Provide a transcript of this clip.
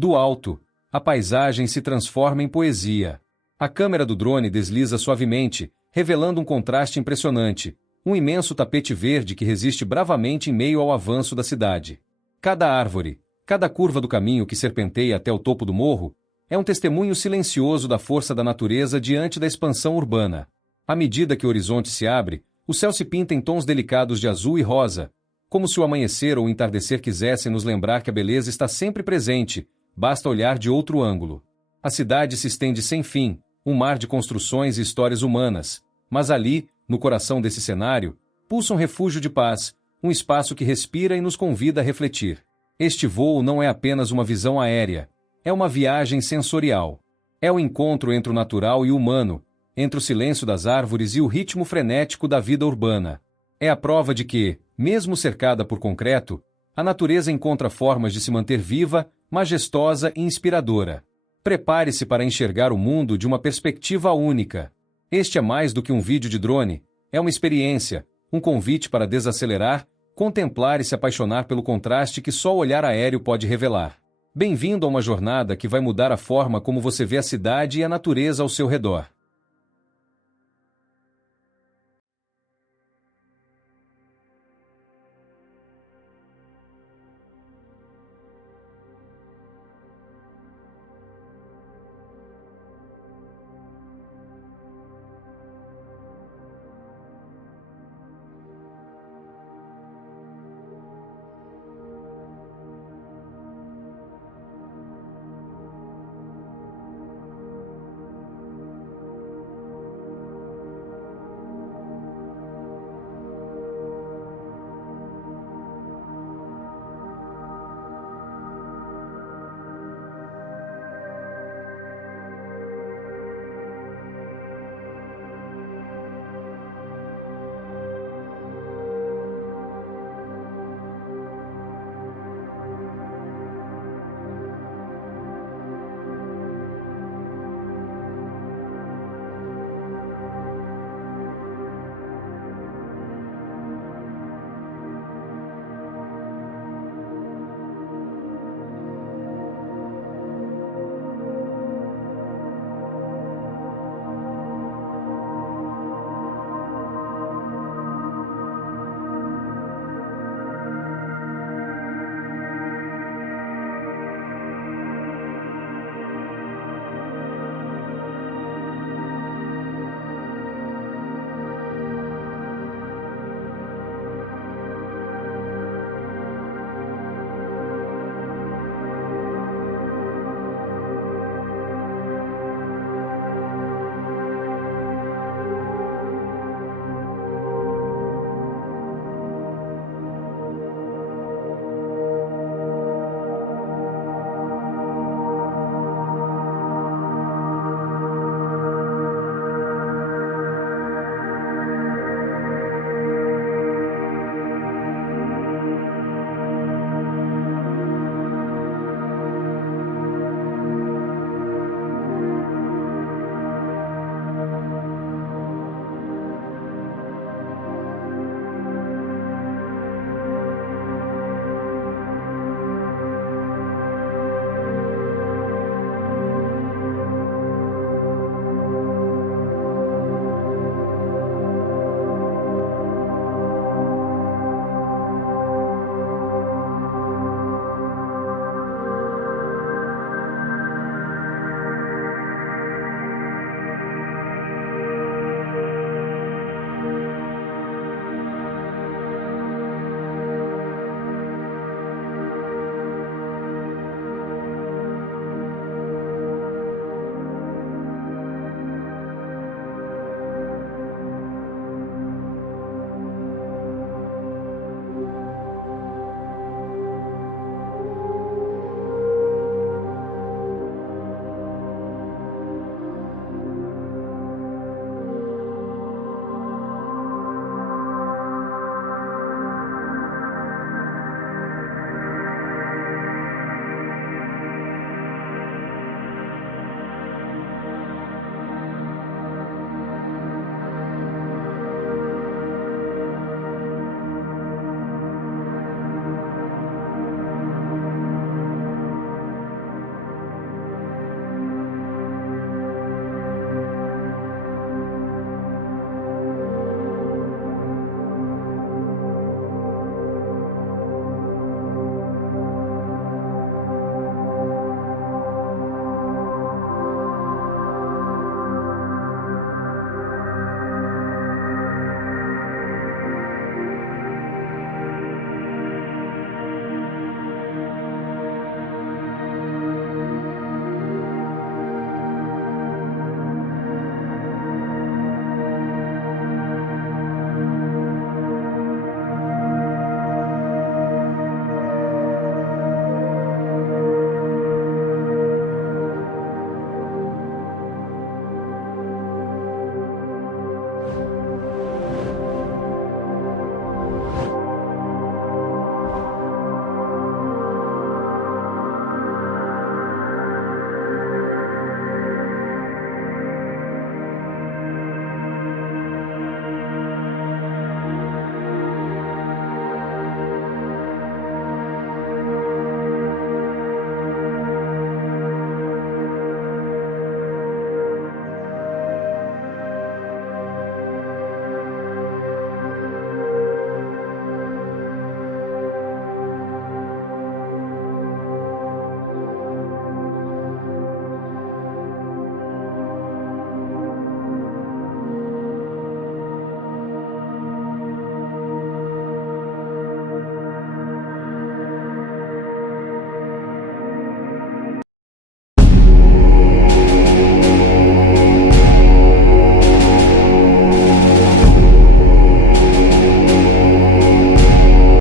Do alto, a paisagem se transforma em poesia. A câmera do drone desliza suavemente, revelando um contraste impressionante, um imenso tapete verde que resiste bravamente em meio ao avanço da cidade. Cada árvore, cada curva do caminho que serpenteia até o topo do morro, é um testemunho silencioso da força da natureza diante da expansão urbana. À medida que o horizonte se abre, o céu se pinta em tons delicados de azul e rosa, como se o amanhecer ou o entardecer quisessem nos lembrar que a beleza está sempre presente, basta olhar de outro ângulo. A cidade se estende sem fim, um mar de construções e histórias humanas, mas ali, no coração desse cenário, pulsa um refúgio de paz, um espaço que respira e nos convida a refletir. Este voo não é apenas uma visão aérea, é uma viagem sensorial. É o encontro entre o natural e o humano, entre o silêncio das árvores e o ritmo frenético da vida urbana. É a prova de que, mesmo cercada por concreto, a natureza encontra formas de se manter viva, majestosa e inspiradora. Prepare-se para enxergar o mundo de uma perspectiva única. Este é mais do que um vídeo de drone, é uma experiência, um convite para desacelerar, contemplar e se apaixonar pelo contraste que só o olhar aéreo pode revelar. Bem-vindo a uma jornada que vai mudar a forma como você vê a cidade e a natureza ao seu redor.